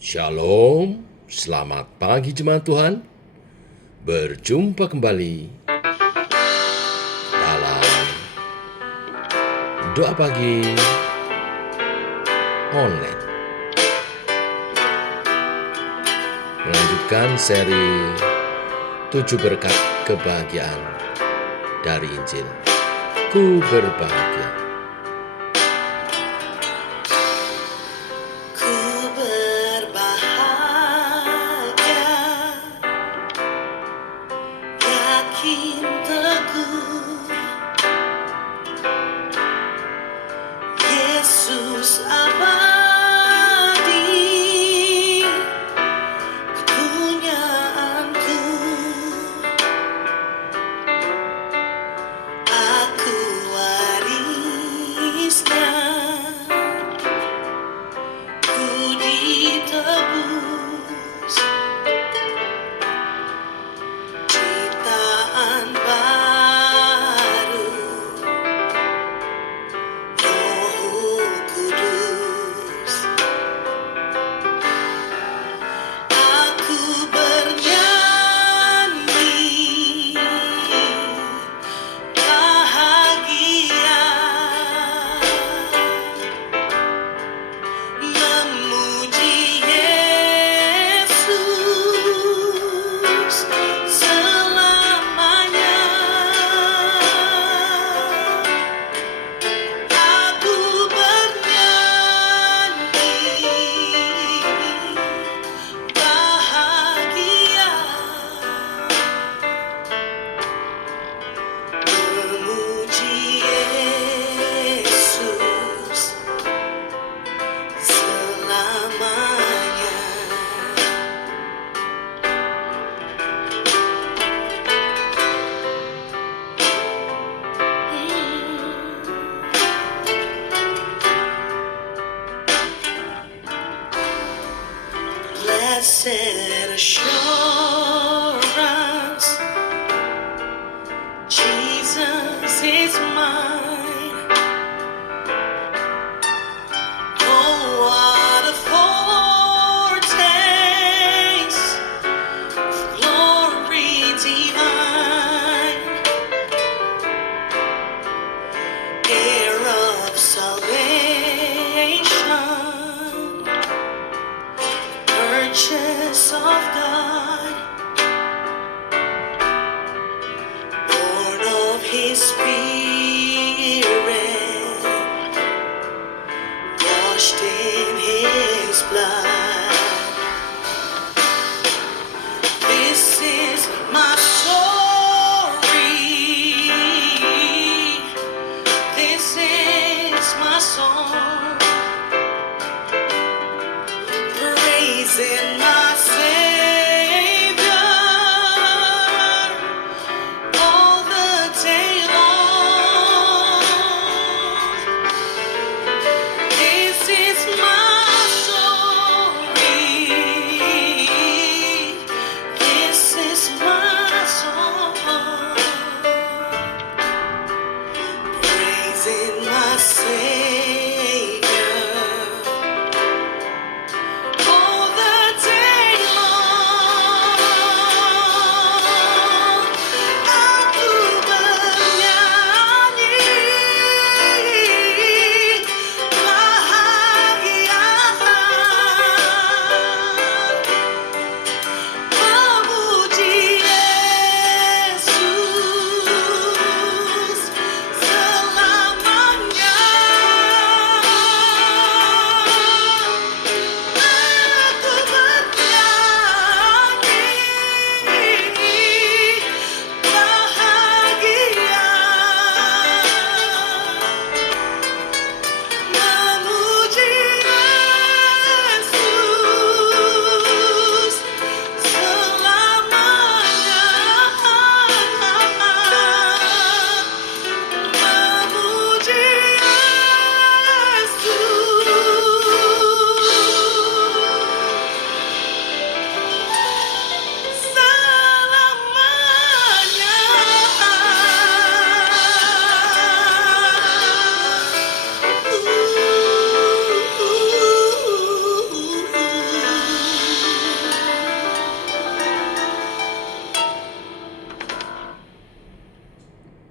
Shalom, selamat pagi jemaat Tuhan. Berjumpa kembali dalam doa pagi online. Melanjutkan seri 7 berkat kebahagiaan dari Injil. Ku berbahagia. Yakin teguh, Yesus abadi, kepunyaanku. Aku warisnya, ku ditebus, ciptaan baru, Roh Kudus. Aku bernyanyi bahagia, memuji Yesus selamanya. Aku bernyanyi bahagia, memuji Yesus selamanya. Blessed assurance, Jesus is mine. Oh, what a foretaste of glory divine, heir of salvation, purchase of God, born of His Spirit, washed in His blood. This is my story. This is my song, praising my Savior all the day long. This is my story. This is my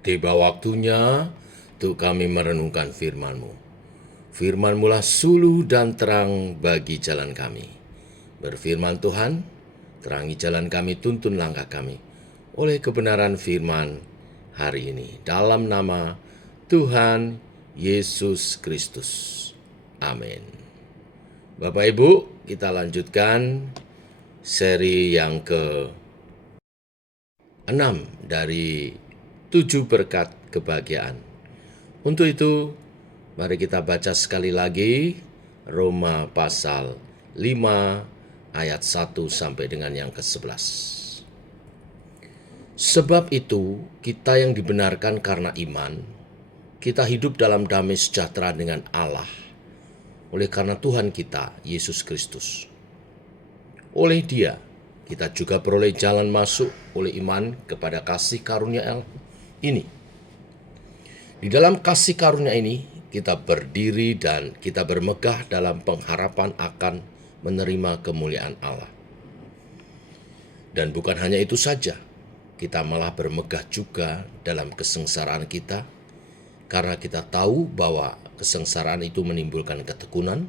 Tiba waktunya untuk kami merenungkan firman-Mu. Firman-Mu lah suluh dan terang bagi jalan kami. Berfirman Tuhan, terangi jalan kami, tuntun langkah kami oleh kebenaran firman hari ini. Dalam nama Tuhan Yesus Kristus. Amin. Bapak Ibu, kita lanjutkan seri yang ke-6 dari 7 berkat kebahagiaan. Untuk itu, mari kita baca sekali lagi Roma pasal 5 ayat 1 sampai dengan yang ke-11. Sebab itu, kita yang dibenarkan karena iman, kita hidup dalam damai sejahtera dengan Allah, oleh karena Tuhan kita, Yesus Kristus. Oleh Dia, kita juga beroleh jalan masuk oleh iman kepada kasih karunia Allah ini. Di dalam kasih karunia ini, kita berdiri dan kita bermegah dalam pengharapan akan menerima kemuliaan Allah. Dan bukan hanya itu saja, kita malah bermegah juga dalam kesengsaraan kita, karena kita tahu bahwa kesengsaraan itu menimbulkan ketekunan,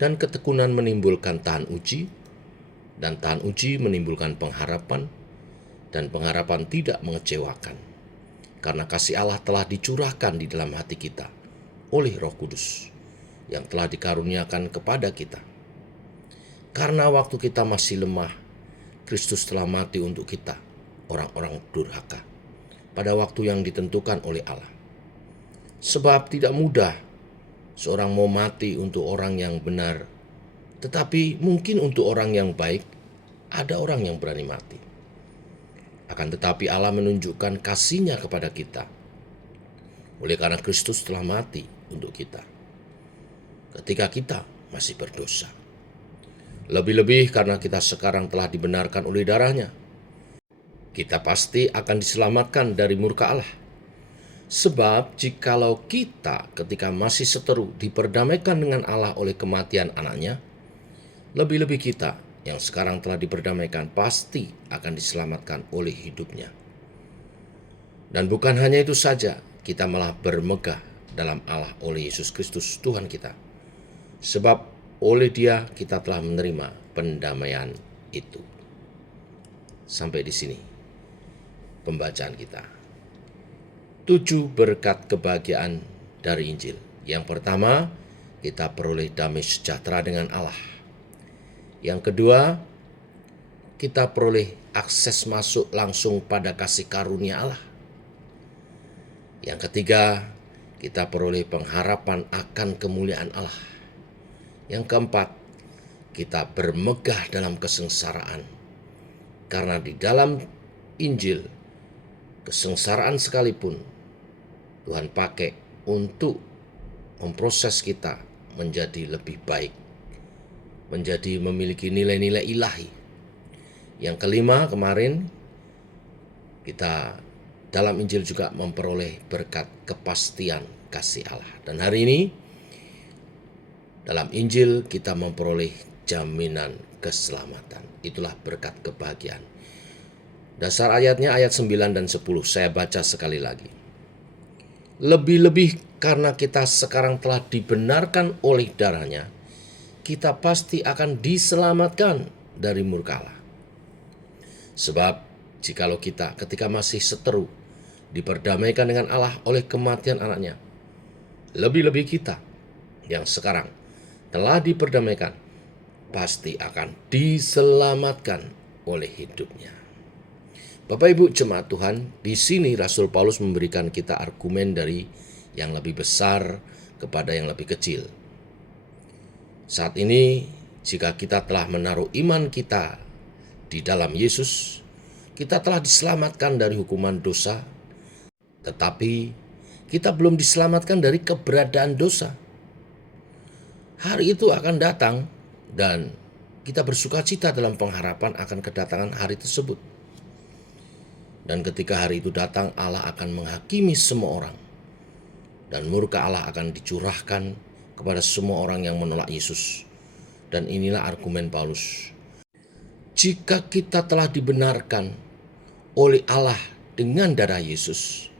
dan ketekunan menimbulkan tahan uji, dan tahan uji menimbulkan pengharapan, dan pengharapan tidak mengecewakan, karena kasih Allah telah dicurahkan di dalam hati kita oleh Roh Kudus yang telah dikaruniakan kepada kita. Karena waktu kita masih lemah, Kristus telah mati untuk kita, orang-orang durhaka, pada waktu yang ditentukan oleh Allah. Sebab tidak mudah seorang mau mati untuk orang yang benar, tetapi mungkin untuk orang yang baik, ada orang yang berani mati. Akan tetapi Allah menunjukkan kasih-Nya kepada kita, oleh karena Kristus telah mati untuk kita, ketika kita masih berdosa. Lebih-lebih karena kita sekarang telah dibenarkan oleh darah-Nya, kita pasti akan diselamatkan dari murka Allah. Sebab jikalau kita ketika masih seteru diperdamaikan dengan Allah oleh kematian anaknya, lebih-lebih kita yang sekarang telah diperdamaikan pasti akan diselamatkan oleh hidupnya. Dan bukan hanya itu saja, kita malah bermegah dalam Allah oleh Yesus Kristus Tuhan kita. Sebab oleh Dia kita telah menerima pendamaian itu. Sampai di sini pembacaan kita. 7 berkat kebahagiaan dari Injil. Yang pertama, kita peroleh damai sejahtera dengan Allah. Yang kedua, kita peroleh akses masuk langsung pada kasih karunia Allah. Yang ketiga, kita peroleh pengharapan akan kemuliaan Allah. Yang keempat, kita bermegah dalam kesengsaraan. Karena di dalam Injil, kesengsaraan sekalipun Tuhan pakai untuk memproses kita menjadi lebih baik, menjadi memiliki nilai-nilai ilahi. Yang kelima, kemarin kita dalam Injil juga memperoleh berkat kepastian kasih Allah. Dan hari ini dalam Injil kita memperoleh jaminan keselamatan. Itulah berkat kebahagiaan. Dasar ayatnya ayat 9 dan 10. Saya baca sekali lagi. Lebih-lebih karena kita sekarang telah dibenarkan oleh darah-Nya, kita pasti akan diselamatkan dari murka Allah. Sebab jikalau kita ketika masih seteru diperdamaikan dengan Allah oleh kematian anaknya, lebih-lebih kita yang sekarang telah diperdamaikan pasti akan diselamatkan oleh hidupnya. Bapak Ibu jemaat Tuhan, di sini Rasul Paulus memberikan kita argumen dari yang lebih besar kepada yang lebih kecil. Saat ini, jika kita telah menaruh iman kita di dalam Yesus, kita telah diselamatkan dari hukuman dosa, tetapi kita belum diselamatkan dari keberadaan dosa. Hari itu akan datang dan kita bersukacita dalam pengharapan akan kedatangan hari tersebut. Dan ketika hari itu datang, Allah akan menghakimi semua orang. Dan murka Allah akan dicurahkan kepada semua orang yang menolak Yesus. Dan inilah argumen Paulus. Jika kita telah dibenarkan oleh Allah dengan darah Yesus,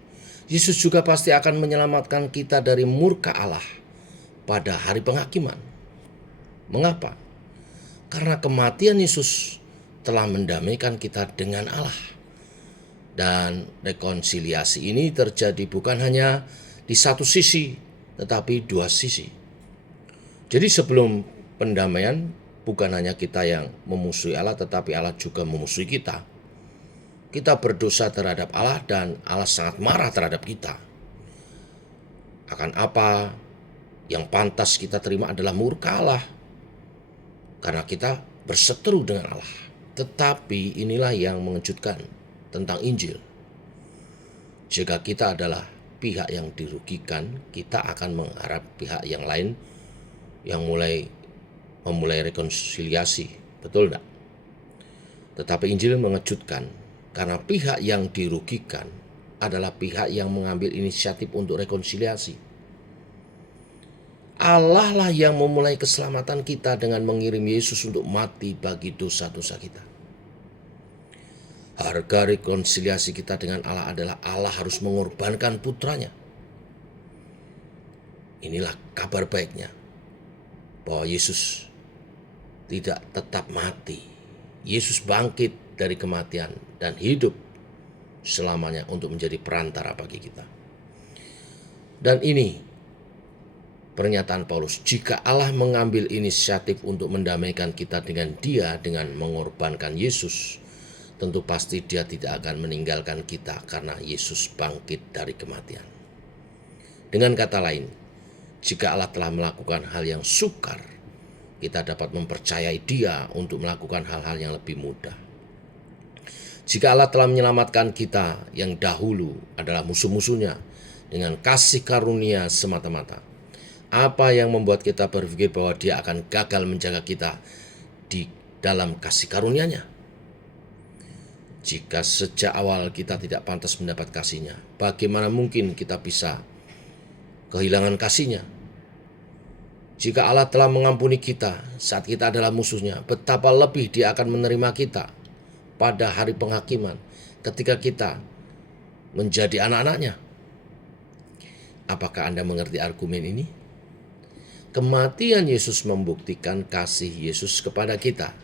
Yesus juga pasti akan menyelamatkan kita dari murka Allah pada hari penghakiman. Mengapa? Karena kematian Yesus telah mendamaikan kita dengan Allah. Dan rekonsiliasi ini terjadi bukan hanya di satu sisi, tetapi dua sisi. Jadi sebelum pendamaian, bukan hanya kita yang memusuhi Allah, tetapi Allah juga memusuhi kita. Kita berdosa terhadap Allah dan Allah sangat marah terhadap kita. Akan apa yang pantas kita terima adalah murka Allah, karena kita berseteru dengan Allah. Tetapi inilah yang mengejutkan tentang Injil. Jika kita adalah pihak yang dirugikan, kita akan mengharap pihak yang lain yang memulai rekonsiliasi. Betul enggak? Tetapi Injil mengejutkan karena pihak yang dirugikan adalah pihak yang mengambil inisiatif untuk rekonsiliasi. Allah lah yang memulai keselamatan kita dengan mengirim Yesus untuk mati bagi dosa-dosa kita. Harga rekonsiliasi kita dengan Allah adalah Allah harus mengorbankan putranya. Inilah kabar baiknya, bahwa Yesus tidak tetap mati. Yesus bangkit dari kematian dan hidup selamanya untuk menjadi perantara bagi kita. Dan ini pernyataan Paulus, jika Allah mengambil inisiatif untuk mendamaikan kita dengan Dia dengan mengorbankan Yesus, tentu pasti Dia tidak akan meninggalkan kita karena Yesus bangkit dari kematian. Dengan kata lain, jika Allah telah melakukan hal yang sukar, kita dapat mempercayai Dia untuk melakukan hal-hal yang lebih mudah. Jika Allah telah menyelamatkan kita yang dahulu adalah musuh-musuhnya dengan kasih karunia semata-mata, apa yang membuat kita berpikir bahwa Dia akan gagal menjaga kita di dalam kasih karunia-Nya? Jika sejak awal kita tidak pantas mendapat kasih-Nya, bagaimana mungkin kita bisa kehilangan kasih-Nya? Jika Allah telah mengampuni kita saat kita adalah musuhnya, betapa lebih Dia akan menerima kita pada hari penghakiman ketika kita menjadi anak-anaknya. Apakah Anda mengerti argumen ini? Kematian Yesus membuktikan kasih Yesus kepada kita.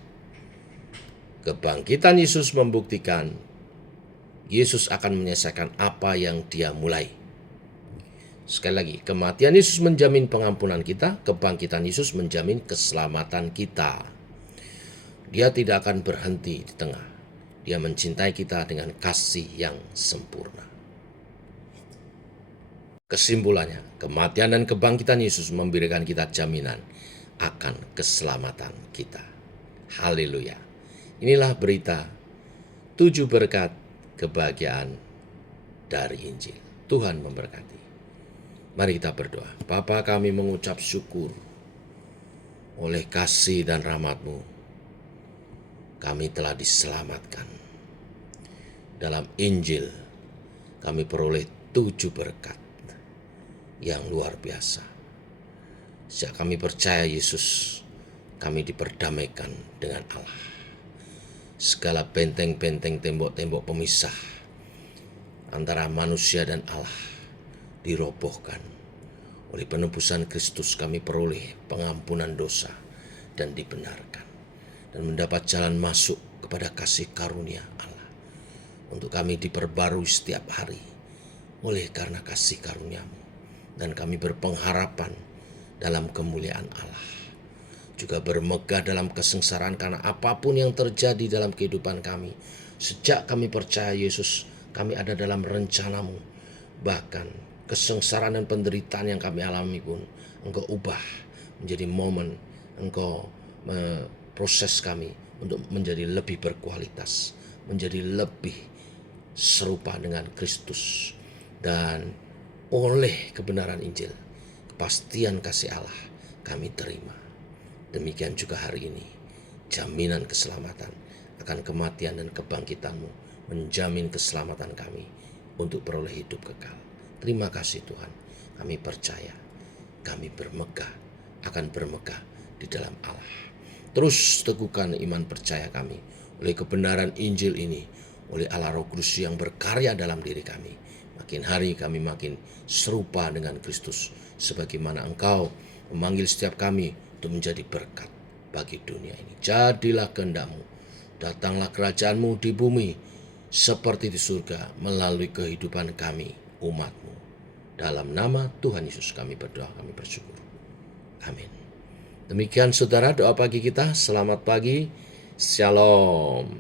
Kebangkitan Yesus membuktikan Yesus akan menyelesaikan apa yang Dia mulai. Sekali lagi, kematian Yesus menjamin pengampunan kita, kebangkitan Yesus menjamin keselamatan kita. Dia tidak akan berhenti di tengah. Dia mencintai kita dengan kasih yang sempurna. Kesimpulannya, kematian dan kebangkitan Yesus memberikan kita jaminan akan keselamatan kita. Haleluya. Inilah berita 7 berkat kebahagiaan dari Injil. Tuhan memberkati. Mari kita berdoa. Bapa, kami mengucap syukur oleh kasih dan rahmat-Mu. Kami telah diselamatkan. Dalam Injil kami peroleh 7 berkat yang luar biasa. Sejak kami percaya Yesus, kami diperdamaikan dengan Allah. Segala benteng-benteng, tembok-tembok pemisah antara manusia dan Allah dirobohkan. Oleh penebusan Kristus kami peroleh pengampunan dosa dan dibenarkan. Dan mendapat jalan masuk kepada kasih karunia Allah. Untuk kami diperbarui setiap hari oleh karena kasih karunia-Mu. Dan kami berpengharapan dalam kemuliaan Allah. Juga bermegah dalam kesengsaraan karena apapun yang terjadi dalam kehidupan kami. Sejak kami percaya Yesus, kami ada dalam rencana-Mu. Bahkan kesengsaraan dan penderitaan yang kami alami pun Engkau ubah menjadi momen Engkau proses kami untuk menjadi lebih berkualitas, menjadi lebih serupa dengan Kristus. Dan oleh kebenaran Injil, kepastian kasih Allah kami terima. Demikian juga hari ini, jaminan keselamatan akan kematian dan kebangkitan-Mu menjamin keselamatan kami untuk beroleh hidup kekal. Terima kasih Tuhan, kami percaya, kami akan bermegah di dalam Allah. Terus teguhkan iman percaya kami oleh kebenaran Injil ini, oleh Allah Roh Kudus yang berkarya dalam diri kami. makin hari kami makin serupa dengan Kristus, sebagaimana Engkau memanggil setiap kami untuk menjadi berkat bagi dunia ini. Jadilah kehendak-Mu, datanglah kerajaan-Mu di bumi seperti di surga melalui kehidupan kami, umat-Mu. Dalam nama Tuhan Yesus kami berdoa, kami bersyukur. Amin. Demikian saudara doa pagi kita. Selamat pagi. Shalom.